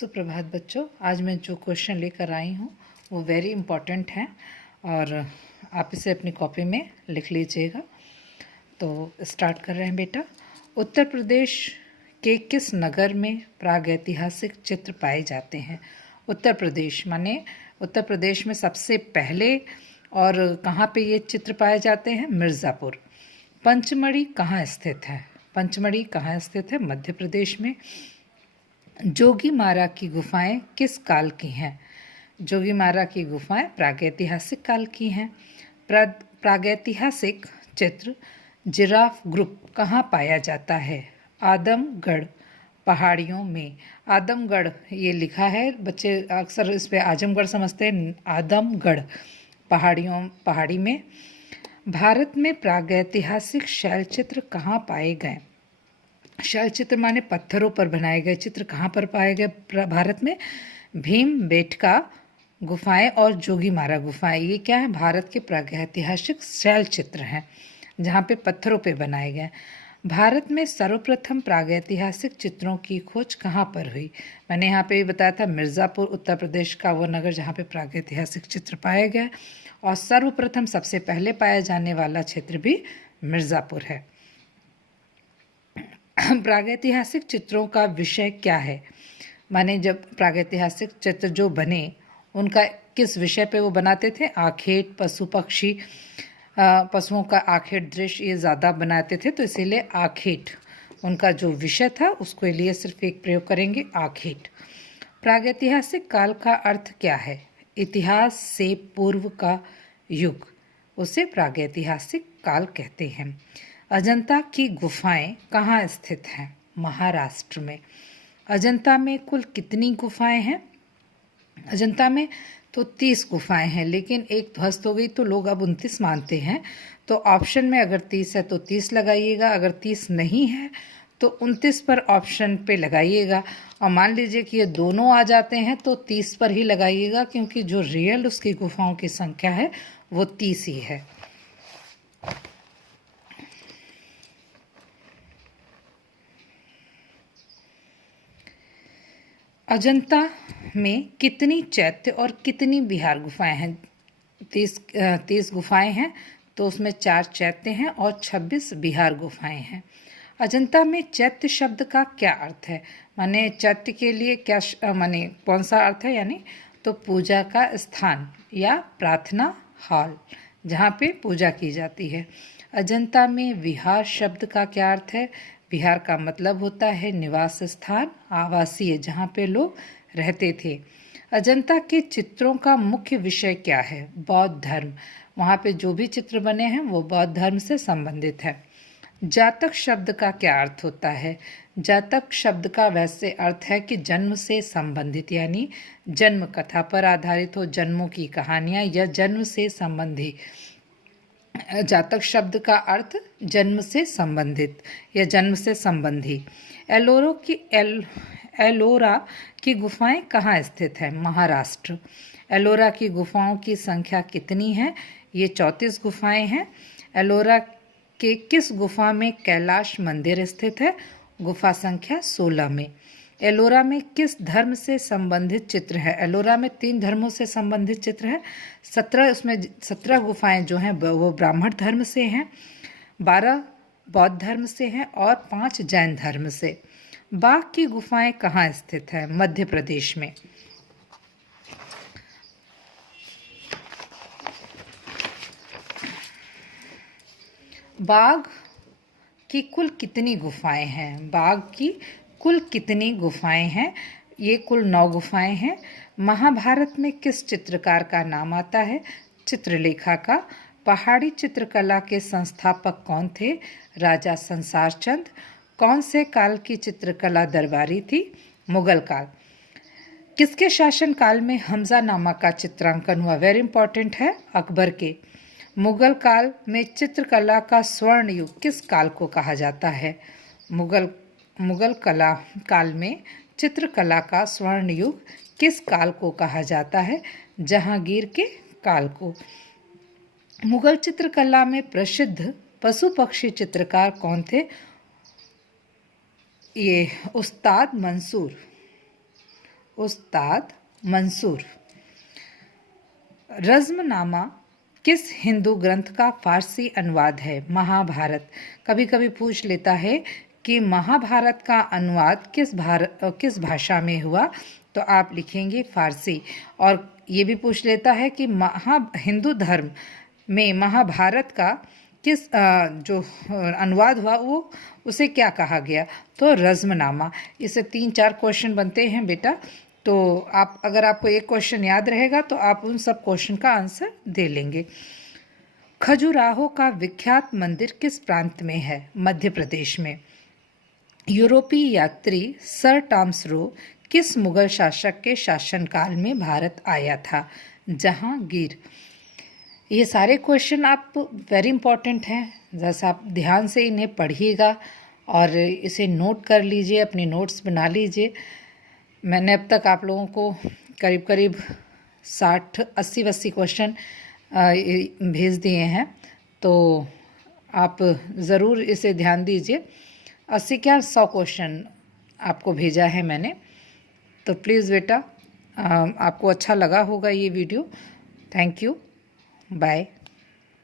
सुप्रभात बच्चों। आज मैं जो क्वेश्चन लेकर आई हूँ वो वेरी इम्पॉर्टेंट है और आप इसे अपनी कॉपी में लिख लीजिएगा। तो स्टार्ट कर रहे हैं बेटा। उत्तर प्रदेश के किस नगर में प्रागैतिहासिक चित्र पाए जाते हैं? उत्तर प्रदेश माने उत्तर प्रदेश में सबसे पहले और कहाँ पे ये चित्र पाए जाते हैं? मिर्ज़ापुर। पंचमढ़ी कहाँ स्थित है? पंचमढ़ी कहाँ स्थित है? मध्य प्रदेश में। जोगीमारा की गुफाएं किस काल की हैं? जोगीमारा की गुफाएं प्रागैतिहासिक काल की हैं। प्रागैतिहासिक चित्र जिराफ ग्रुप कहाँ पाया जाता है? आदमगढ़ पहाड़ियों में। आदमगढ़ ये लिखा है, बच्चे अक्सर इस पे आजमगढ़ समझते हैं, आदमगढ़ पहाड़ी में। भारत में प्रागैतिहासिक शैलचित्र कहाँ पाए गए? शैलचित्र माने पत्थरों पर बनाए गए चित्र कहाँ पर पाए गए भारत में? भीमबेटका गुफाएं और जोगीमारा गुफाएं, ये क्या है? भारत के प्रागैतिहासिक शैलचित्र हैं जहाँ पे पत्थरों पे बनाए गए। भारत में सर्वप्रथम प्रागैतिहासिक चित्रों की खोज कहाँ पर हुई? मैंने यहाँ पे बताया था, मिर्ज़ापुर उत्तर प्रदेश का वो नगर जहाँ पे प्रागैतिहासिक चित्र पाए गए, और सर्वप्रथम सबसे पहले पाया जाने वाला क्षेत्र भी मिर्ज़ापुर है। प्रागैतिहासिक चित्रों का विषय क्या है? माने जब प्रागैतिहासिक चित्र जो बने उनका किस विषय पे वो बनाते थे? आखेट, पशु पक्षी, पशुओं का आखेट दृश्य ये ज़्यादा बनाते थे, तो इसीलिए आखेट उनका जो विषय था उसको लिए सिर्फ एक प्रयोग करेंगे, आखेट। प्रागैतिहासिक काल का अर्थ क्या है? इतिहास से पूर्व का युग, उसे प्रागैतिहासिक काल कहते हैं। अजंता की गुफाएं कहाँ स्थित हैं? महाराष्ट्र में। अजंता में कुल कितनी गुफाएं हैं? अजंता में तो 30 गुफाएं हैं, लेकिन एक ध्वस्त हो गई तो लोग अब 29 मानते हैं। तो ऑप्शन में अगर 30 है तो 30 लगाइएगा, अगर 30 नहीं है तो 29 पर ऑप्शन पे लगाइएगा। और मान लीजिए कि ये दोनों आ जाते हैं तो 30 पर ही लगाइएगा, क्योंकि जो रियल उसकी गुफाओं की संख्या है वो 30 ही है। अजंता में कितनी चैत्य और कितनी विहार गुफाएं हैं? 30 गुफाएं हैं, तो उसमें 4 चैत्य हैं और 26 विहार गुफाएं हैं। अजंता में चैत्य शब्द का क्या अर्थ है? माने चैत्य के लिए क्या माने कौन सा अर्थ है? यानी तो पूजा का स्थान या प्रार्थना हॉल जहाँ पे पूजा की जाती है। अजंता में विहार शब्द का क्या अर्थ है? विहार का मतलब होता है निवास स्थान, आवासीय, जहाँ पे लोग रहते थे। अजंता के चित्रों का मुख्य विषय क्या है? बौद्ध धर्म। वहाँ पे जो भी चित्र बने हैं वो बौद्ध धर्म से संबंधित है। जातक शब्द का क्या अर्थ होता है? जातक शब्द का वैसे अर्थ है कि जन्म से संबंधित, यानी जन्म कथा पर आधारित हो, जन्मों की कहानियाँ या जन्म से संबंधी। जातक शब्द का अर्थ जन्म से संबंधित या जन्म से संबंधी। एलोरा की गुफाएं कहाँ स्थित है? महाराष्ट्र। एलोरा की गुफाओं की संख्या कितनी है? ये 34 गुफाएं हैं। एलोरा के किस गुफा में कैलाश मंदिर स्थित है? गुफा संख्या 16 में। एलोरा में किस धर्म से संबंधित चित्र है? एलोरा में 3 धर्मों से संबंधित चित्र है। 17 गुफाएं जो हैं वो ब्राह्मण धर्म से हैं, 12 बौद्ध धर्म से हैं और 5 जैन धर्म से। बाघ की गुफाएं कहाँ स्थित है? मध्य प्रदेश में। बाघ की कुल कितनी गुफाएं हैं? बाघ की कुल कितनी गुफाएं हैं? ये कुल 9 गुफाएं हैं। महाभारत में किस चित्रकार का नाम आता है? चित्रलेखा का। पहाड़ी चित्रकला के संस्थापक कौन थे? राजा संसार चंद। कौन से काल की चित्रकला दरबारी थी? मुगल काल। किसके शासन काल में हमजानामा का चित्रांकन हुआ? वेरी इंपॉर्टेंट है, अकबर के। मुगल काल में चित्रकला का स्वर्ण युग किस काल को कहा जाता है? मुगल काल में चित्रकला का स्वर्ण युग किस काल को कहा जाता है? जहांगीर के काल को। मुगल चित्रकला में प्रसिद्ध पशु पक्षी चित्रकार कौन थे? ये उस्ताद उस्ताद मंसूर। रज़्मनामा किस हिंदू ग्रंथ का फारसी अनुवाद है? महाभारत। कभी कभी पूछ लेता है कि महाभारत का अनुवाद किस भाषा में हुआ, तो आप लिखेंगे फारसी। और ये भी पूछ लेता है कि हिंदू धर्म में महाभारत का किस जो अनुवाद हुआ वो उसे क्या कहा गया, तो रज़्मनामा। इससे 3-4 क्वेश्चन बनते हैं बेटा। तो अगर आपको एक क्वेश्चन याद रहेगा तो आप उन सब क्वेश्चन का आंसर दे लेंगे। खजुराहो का विख्यात मंदिर किस प्रांत में है? मध्य प्रदेश में। यूरोपीय यात्री सर टॉमस रो किस मुगल शासक के शासनकाल में भारत आया था? जहांगीर। ये सारे क्वेश्चन आप वेरी इंपॉर्टेंट हैं, जैसा आप ध्यान से इन्हें पढ़िएगा और इसे नोट कर लीजिए, अपने नोट्स बना लीजिए। मैंने अब तक आप लोगों को करीब करीब 60-80 क्वेश्चन भेज दिए हैं, तो आप ज़रूर इसे ध्यान दीजिए। 80 क्या 100 क्वेश्चन आपको भेजा है मैंने। तो प्लीज़ बेटा, आपको अच्छा लगा होगा ये वीडियो। Thank you, bye.